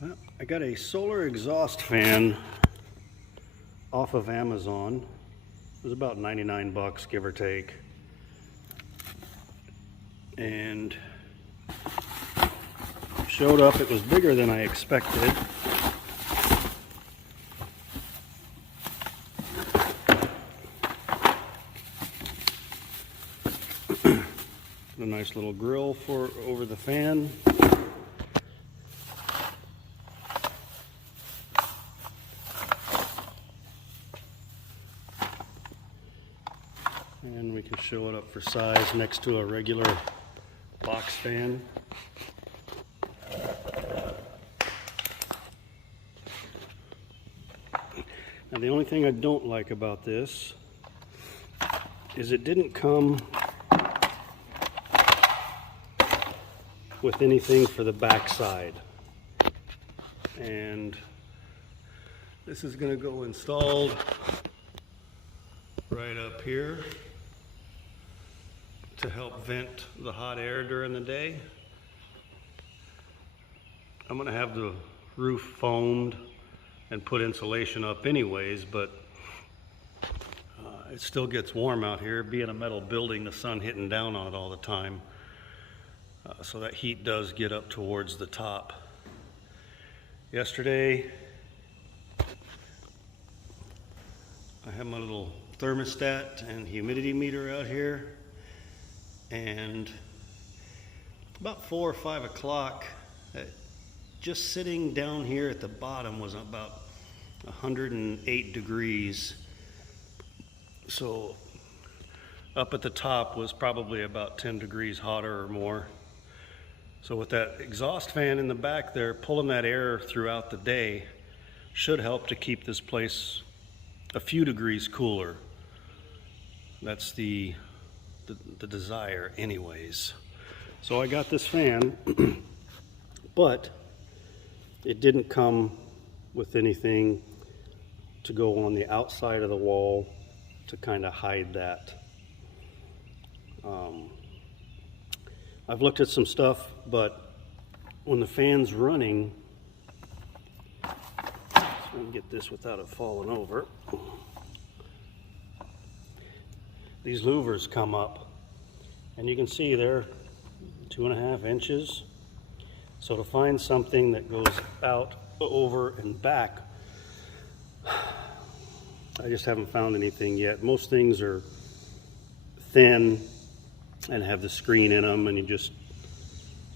Well, I got a solar exhaust fan off of Amazon. It was about 99 bucks, give or take. And showed up, it was bigger than I expected. A nice little grill for over the fan. And we can show it up for size next to a regular box fan. Now the only thing I don't like about this is it didn't come with anything for the back side. And this is going to go installed right up here to help vent the hot air during the day. I'm going to have the roof foamed and put insulation up anyways, but it still gets warm out here. Being a metal building, the sun hitting down on it all the time. So that heat does get up towards the top. Yesterday, I have my little thermostat and humidity meter out here, and about 4 or 5 o'clock, just sitting down here at the bottom was about 108 degrees. So up at the top was probably about 10 degrees hotter or more. So with that exhaust fan in the back there, pulling that air throughout the day should help to keep this place a few degrees cooler. That's the desire anyways. So I got this fan, but it didn't come with anything to go on the outside of the wall to kind of hide that. I've looked at some stuff, but when the fan's running, so I can get this without it falling over. These louvers come up, and you can see they're 2.5 inches. So to find something that goes out, over, and back, I just haven't found anything yet. Most things are thin and have the screen in them, and you just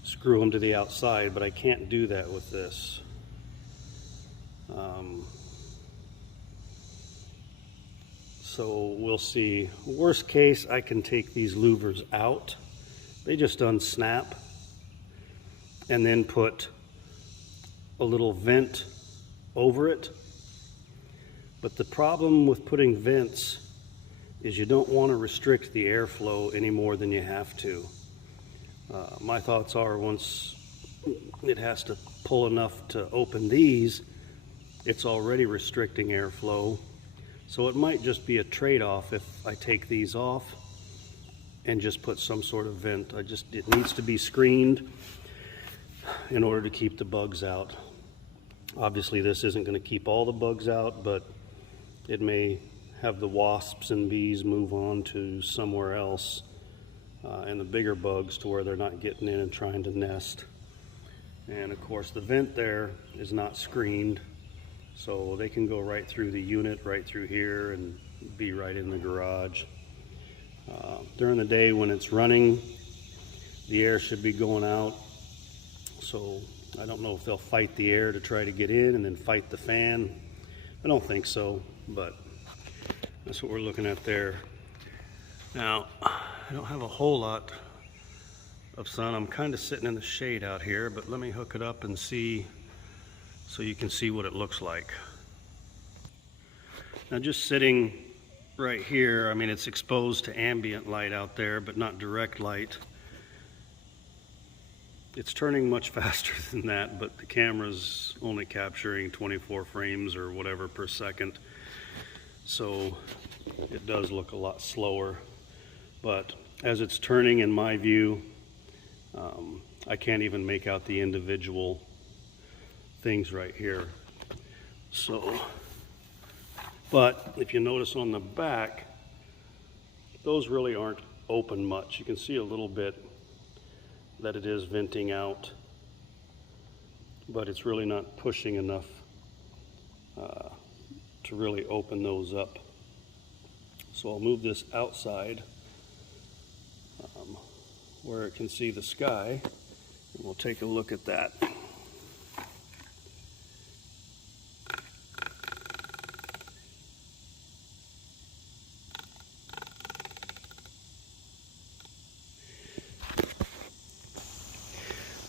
screw them to the outside, but I can't do that with this. So we'll see. Worst case, I can take these louvers out. They just unsnap, and then put a little vent over it. But the problem with putting vents is you don't want to restrict the airflow any more than you have to. My thoughts are once it has to pull enough to open these, it's already restricting airflow. So it might just be a trade-off if I take these off and just put some sort of vent. It needs to be screened in order to keep the bugs out. Obviously this isn't going to keep all the bugs out, but it may have the wasps and bees move on to somewhere else, and the bigger bugs to where they're not getting in and trying to nest. And of course the vent there is not screened, so they can go right through the unit, right through here, and be right in the garage. During the day when it's running, the air should be going out, so I don't know if they'll fight the air to try to get in and then fight the fan. I don't think so, but that's what we're looking at there. Now, I don't have a whole lot of sun. I'm kind of sitting in the shade out here, but let me hook it up and see so you can see what it looks like. Now just sitting right here, I mean it's exposed to ambient light out there, but not direct light. It's turning much faster than that, but the camera's only capturing 24 frames or whatever per second. So it does look a lot slower. But as it's turning, in my view, I can't even make out the individual things right here. So, but if you notice on the back, those really aren't open much. You can see a little bit that it is venting out, but it's really not pushing enough to really open those up. So I'll move this outside where it can see the sky, and we'll take a look at that.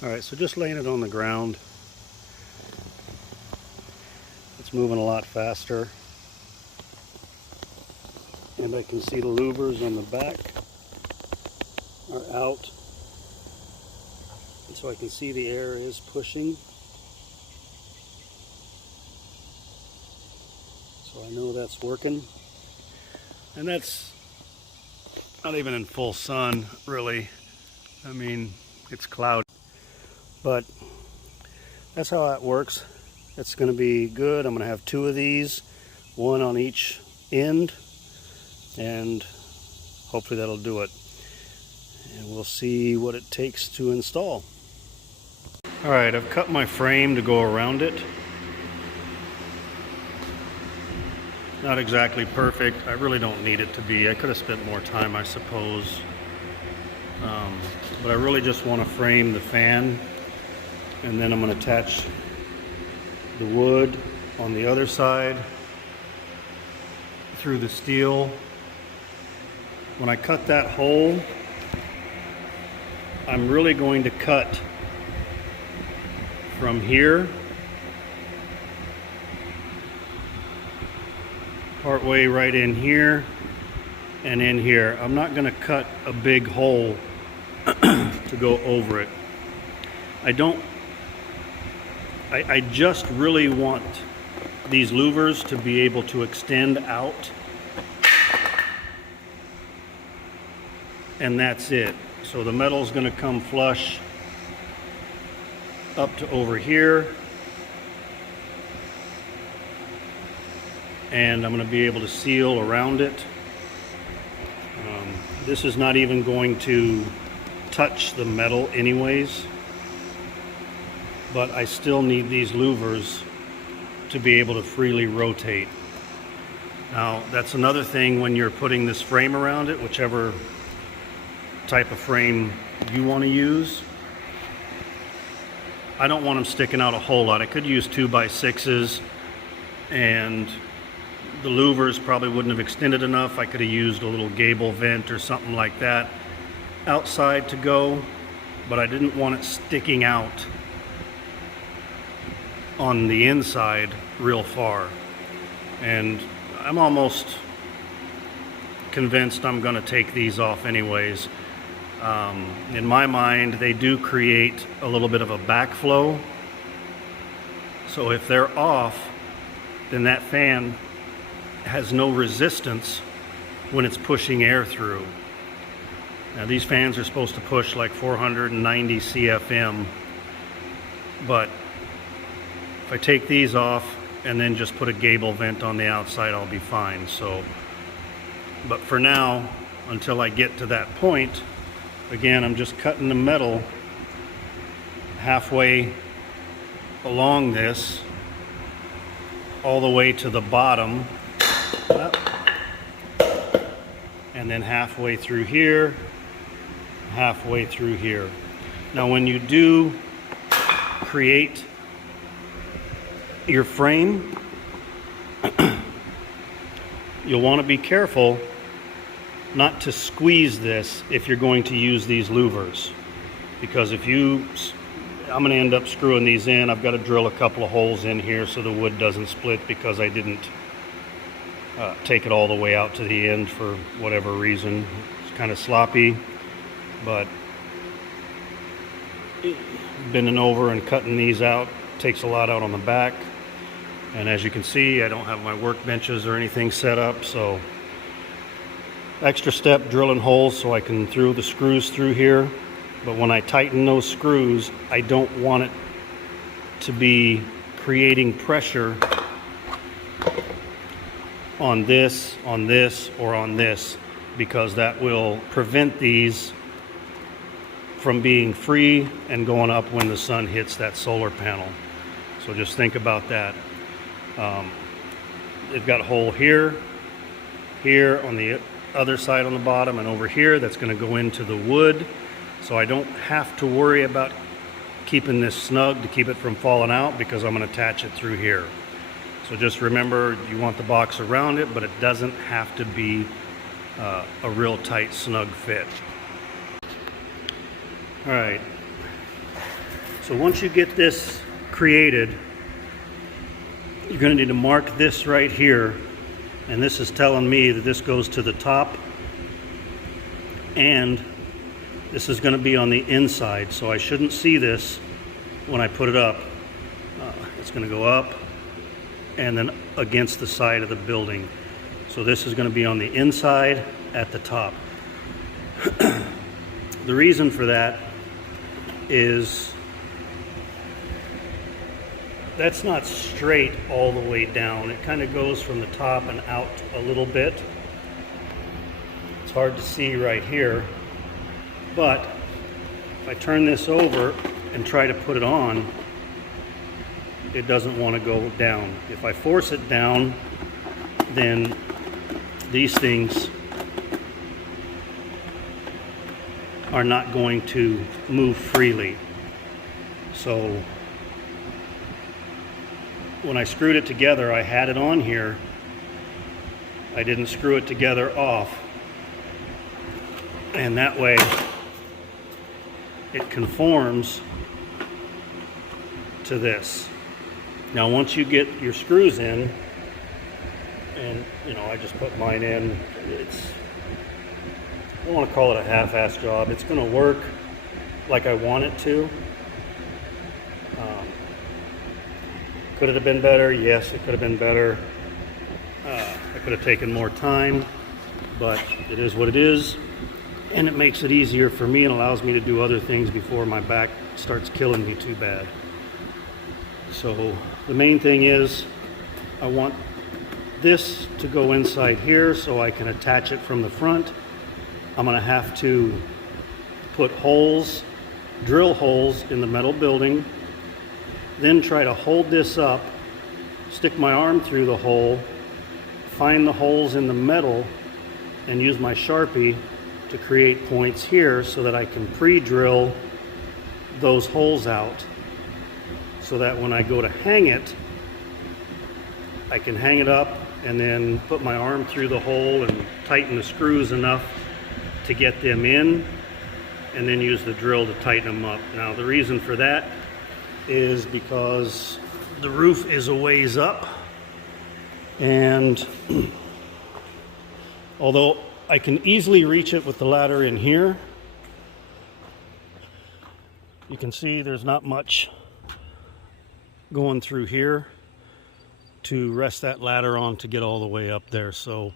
All right, so just laying it on the ground, it's moving a lot faster. And I can see the louvers on the back are out. And so I can see the air is pushing. So I know that's working. And that's not even in full sun, really. I mean, it's cloudy. But that's how that works. It's going to be good. I'm going to have 2 of these, 1 on each end, and hopefully that'll do it. And we'll see what it takes to install. All right, I've cut my frame to go around it. Not exactly perfect. I really don't need it to be. I could have spent more time, I suppose. But I really just want to frame the fan. And then I'm going to attach the wood on the other side through the steel. When I cut that hole, I'm really going to cut from here partway right in here and in here. I'm not going to cut a big hole to go over it. I just really want these louvers to be able to extend out, and that's it. So the metal's going to come flush up to over here, and I'm going to be able to seal around it. This is not even going to touch the metal anyways, but I still need these louvers to be able to freely rotate. Now, that's another thing when you're putting this frame around it, whichever type of frame you want to use. I don't want them sticking out a whole lot. I could use 2x6s, and the louvers probably wouldn't have extended enough. I could have used a little gable vent or something like that outside to go, but I didn't want it sticking out on the inside real far. And I'm almost convinced I'm going to take these off anyways. In my mind, they do create a little bit of a backflow. So if they're off, then that fan has no resistance when it's pushing air through. Now, these fans are supposed to push like 490 CFM, but if I take these off and then just put a gable vent on the outside, I'll be fine. So, but for now, until I get to that point, again, I'm just cutting the metal halfway along this, all the way to the bottom, and then halfway through here, halfway through here. Now, when you do create your frame, you'll want to be careful not to squeeze this if you're going to use these louvers, because I'm going to end up screwing these in. I've got to drill a couple of holes in here so the wood doesn't split, because I didn't take it all the way out to the end for whatever reason. It's kind of sloppy, but bending over and cutting these out takes a lot out on the back. And as you can see, I don't have my workbenches or anything set up, so extra step drilling holes so I can throw the screws through here. But when I tighten those screws, I don't want it to be creating pressure on this, or on this, because that will prevent these from being free and going up when the sun hits that solar panel. So just think about that. They've got a hole here, here on the other side on the bottom, and over here that's going to go into the wood. So I don't have to worry about keeping this snug to keep it from falling out, because I'm going to attach it through here. So just remember, you want the box around it, but it doesn't have to be a real tight, snug fit. All right, so once you get this created, you're going to need to mark this right here, and this is telling me that this goes to the top, and this is going to be on the inside, so I shouldn't see this when I put it up. It's going to go up and then against the side of the building. So this is going to be on the inside at the top. The reason for that is that's not straight all the way down. It kind of goes from the top and out a little bit. It's hard to see right here, but if I turn this over and try to put it on, it doesn't want to go down. If I force it down, then these things are not going to move freely. So when I screwed it together, I had it on here. I didn't screw it together off. And that way it conforms to this. Now once you get your screws in, and I just put mine in, I don't want to call it a half-ass job. It's going to work like I want it to. Could it have been better? Yes, it could have been better. I could have taken more time, but it is what it is, and it makes it easier for me and allows me to do other things before my back starts killing me too bad. So the main thing is I want this to go inside here so I can attach it from the front. I'm going to have to put holes, drill holes in the metal building, then try to hold this up, stick my arm through the hole, find the holes in the metal, and use my Sharpie to create points here so that I can pre-drill those holes out, so that when I go to hang it, I can hang it up and then put my arm through the hole and tighten the screws enough to get them in, and then use the drill to tighten them up. Now the reason for that is because the roof is a ways up, and although I can easily reach it with the ladder in here, you can see there's not much going through here to rest that ladder on to get all the way up there. So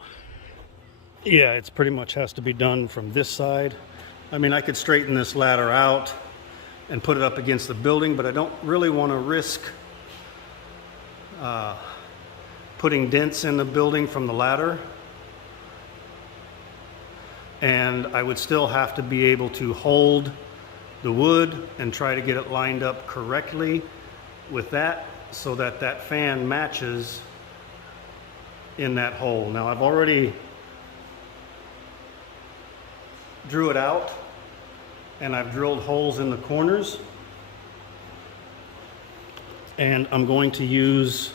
yeah, it's pretty much has to be done from this side. I mean, I could straighten this ladder out and put it up against the building, but I don't really want to risk putting dents in the building from the ladder. And I would still have to be able to hold the wood and try to get it lined up correctly with that, so that that fan matches in that hole. Now I've already drew it out, and I've drilled holes in the corners, and I'm going to use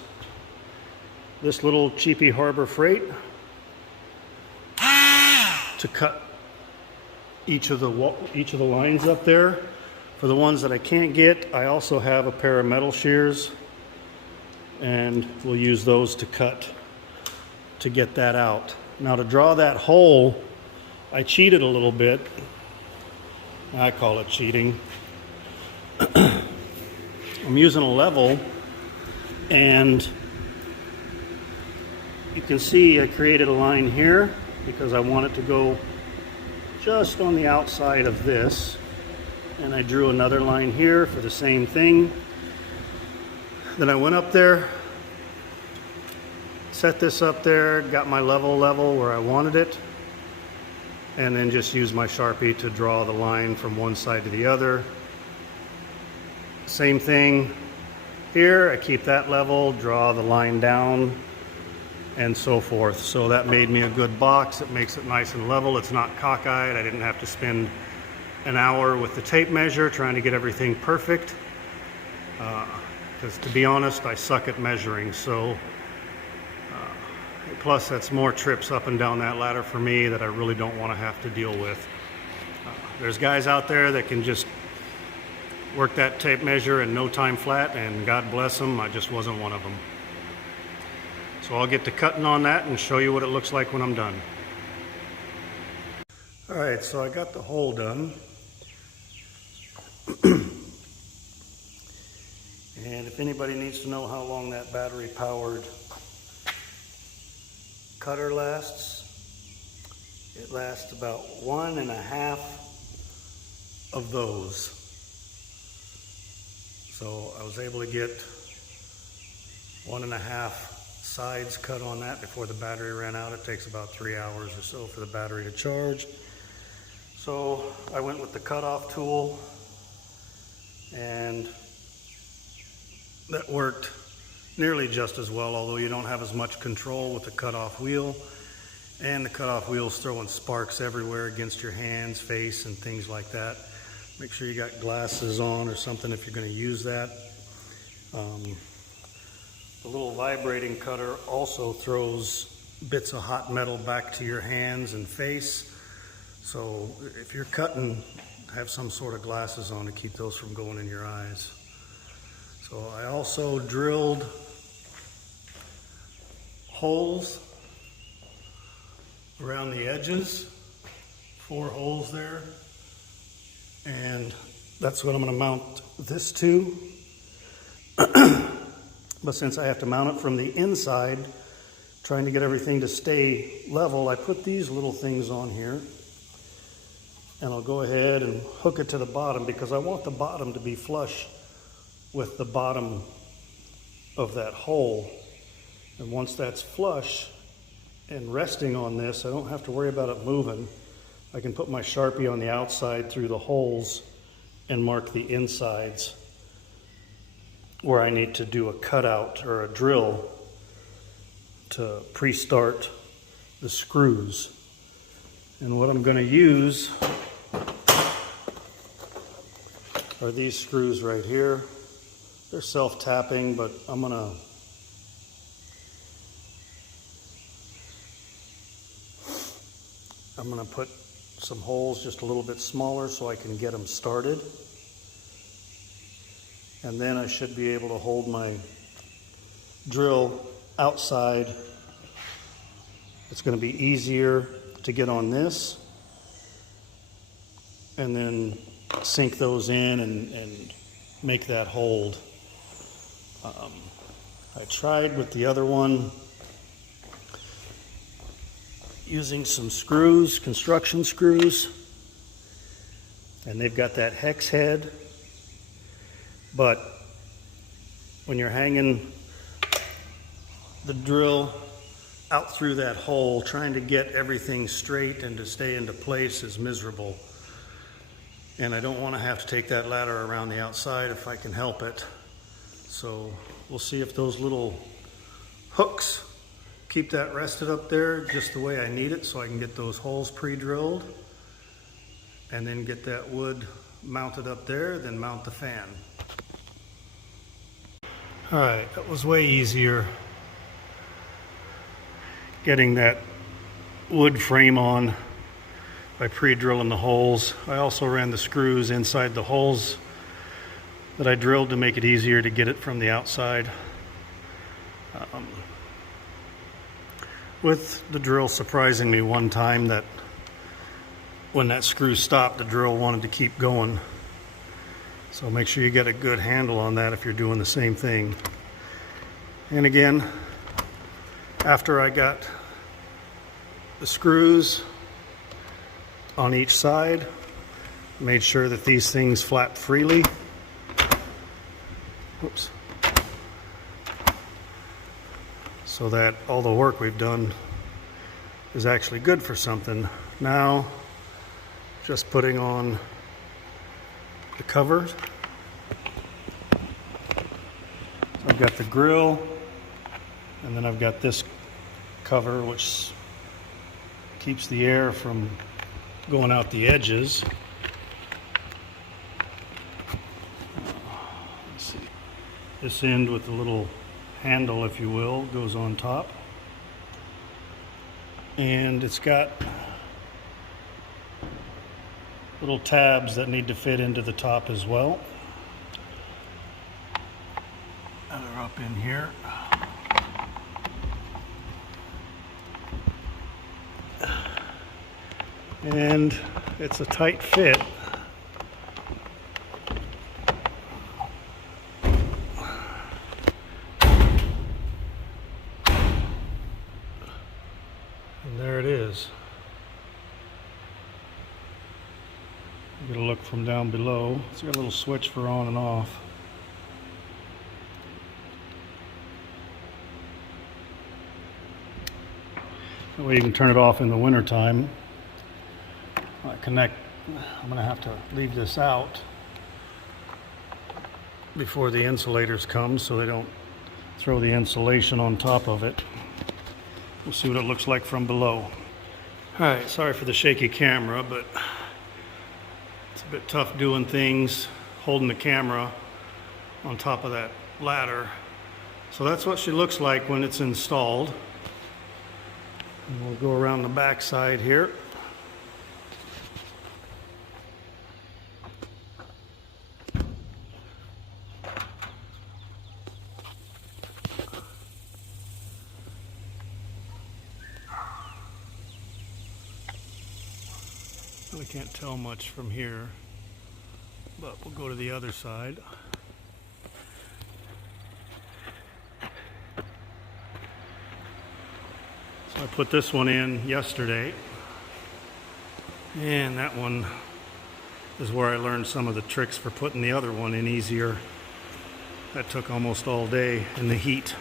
this little cheapy Harbor Freight to cut each of the lines up there. For the ones that I can't get, I also have a pair of metal shears, and we'll use those to cut to get that out. Now to draw that hole, I cheated a little bit. I call it cheating. I'm using a level, and you can see I created a line here because I want it to go just on the outside of this, and I drew another line here for the same thing. Then I went up there, set this up there, got my level where I wanted it, and then just used my Sharpie to draw the line from one side to the other. Same thing here, I keep that level, draw the line down, and so forth. So that made me a good box. It makes it nice and level. It's not cockeyed. I didn't have to spend an hour with the tape measure trying to get everything perfect. Because to be honest, I suck at measuring. So plus that's more trips up and down that ladder for me that I really don't want to have to deal with. There's guys out there that can just work that tape measure in no time flat, and God bless them. I just wasn't one of them. So I'll get to cutting on that and show you what it looks like when I'm done. All right, so I got the hole done. And if anybody needs to know how long that battery powered cutter lasts, it lasts about 1.5 of those. So I was able to get 1.5 sides cut on that before the battery ran out. It takes about 3 hours or so for the battery to charge. So I went with the cutoff tool, and that worked nearly just as well, although you don't have as much control with the cutoff wheel. And the cutoff wheel's throwing sparks everywhere against your hands, face, and things like that. Make sure you got glasses on or something if you're going to use that. The little vibrating cutter also throws bits of hot metal back to your hands and face. So if you're cutting, have some sort of glasses on to keep those from going in your eyes. So I also drilled holes around the edges, 4 holes there. And that's what I'm going to mount this to. But since I have to mount it from the inside, trying to get everything to stay level, I put these little things on here. And I'll go ahead and hook it to the bottom because I want the bottom to be flush with the bottom of that hole. And once that's flush and resting on this, I don't have to worry about it moving. I can put my Sharpie on the outside through the holes and mark the insides where I need to do a cutout or a drill to pre-start the screws. And what I'm going to use are these screws right here. They're self-tapping, but I'm going to put some holes just a little bit smaller so I can get them started. And then I should be able to hold my drill outside. It's going to be easier to get on this and then sink those in and make that hold. I tried with the other one using some screws, construction screws, and they've got that hex head, but when you're hanging the drill out through that hole, trying to get everything straight and to stay into place is miserable. And I don't want to have to take that ladder around the outside if I can help it. So we'll see if those little hooks keep that rested up there just the way I need it so I can get those holes pre-drilled and then get that wood mounted up there, then mount the fan. All right, that was way easier getting that wood frame on by pre-drilling the holes. I also ran the screws inside the holes that I drilled to make it easier to get it from the outside. With the drill surprising me one time that when that screw stopped, the drill wanted to keep going. So make sure you get a good handle on that if you're doing the same thing. And again, after I got the screws on each side, made sure that these things flap freely. Whoops. so that all the work we've done is actually good for something. Now, just putting on the covers. So I've got the grill, and then I've got this cover which keeps the air from going out the edges. Let's see. This end with the little handle, if you will, goes on top. And it's got little tabs that need to fit into the top as well. They're up in here. And it's a tight fit. And there it is. Get a look from down below. It's got a little switch for on and off. That way you can turn it off in the winter time. I'm going to have to leave this out before the insulators come so they don't throw the insulation on top of it. We'll see what it looks like from below. Alright, sorry for the shaky camera, but it's a bit tough doing things, holding the camera on top of that ladder. So that's what she looks like when it's installed. And we'll go around the back side here. Really can't tell much from here, but we'll go to the other side. So I put this one in yesterday, and that one is where I learned some of the tricks for putting the other one in easier. That took almost all day in the heat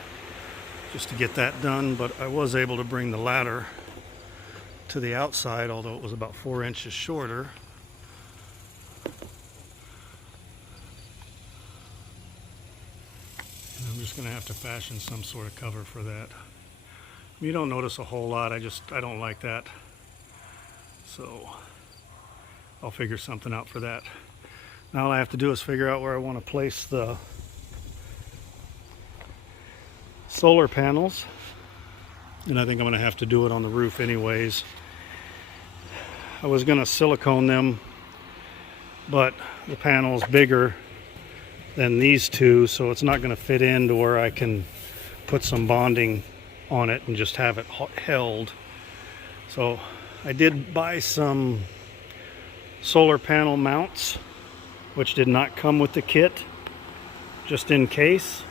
just to get that done, but I was able to bring the ladder to the outside, although it was about 4 inches shorter. And I'm just going to have to fashion some sort of cover for that. You don't notice a whole lot, I don't like that. So I'll figure something out for that. Now all I have to do is figure out where I want to place the solar panels. And I think I'm going to have to do it on the roof anyways. I was going to silicone them, but the panel's bigger than these two, so it's not going to fit into where I can put some bonding on it and just have it held. So I did buy some solar panel mounts, which did not come with the kit, just in case.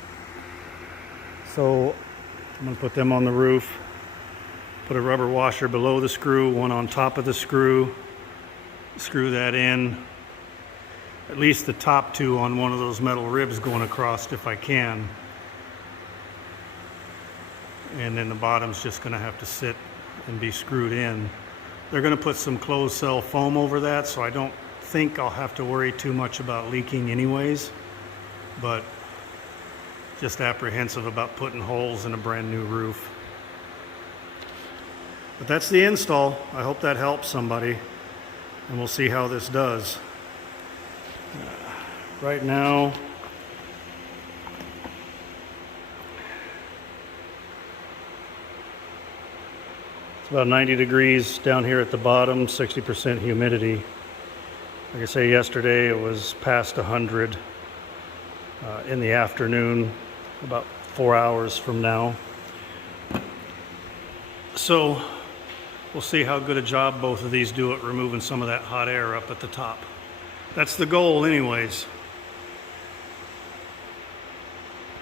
So I'm going to put them on the roof. Put a rubber washer below the screw, one on top of the screw. Screw that in. At least the top two on one of those metal ribs going across if I can. And then the bottom's just going to have to sit and be screwed in. They're going to put some closed cell foam over that, so I don't think I'll have to worry too much about leaking anyways. But just apprehensive about putting holes in a brand new roof. But that's the install. I hope that helps somebody, and we'll see how this does. Right now, it's about 90 degrees down here at the bottom, 60% humidity. Like I say, yesterday it was past 100 in the afternoon, about 4 hours from now. So we'll see how good a job both of these do at removing some of that hot air up at the top. That's the goal anyways.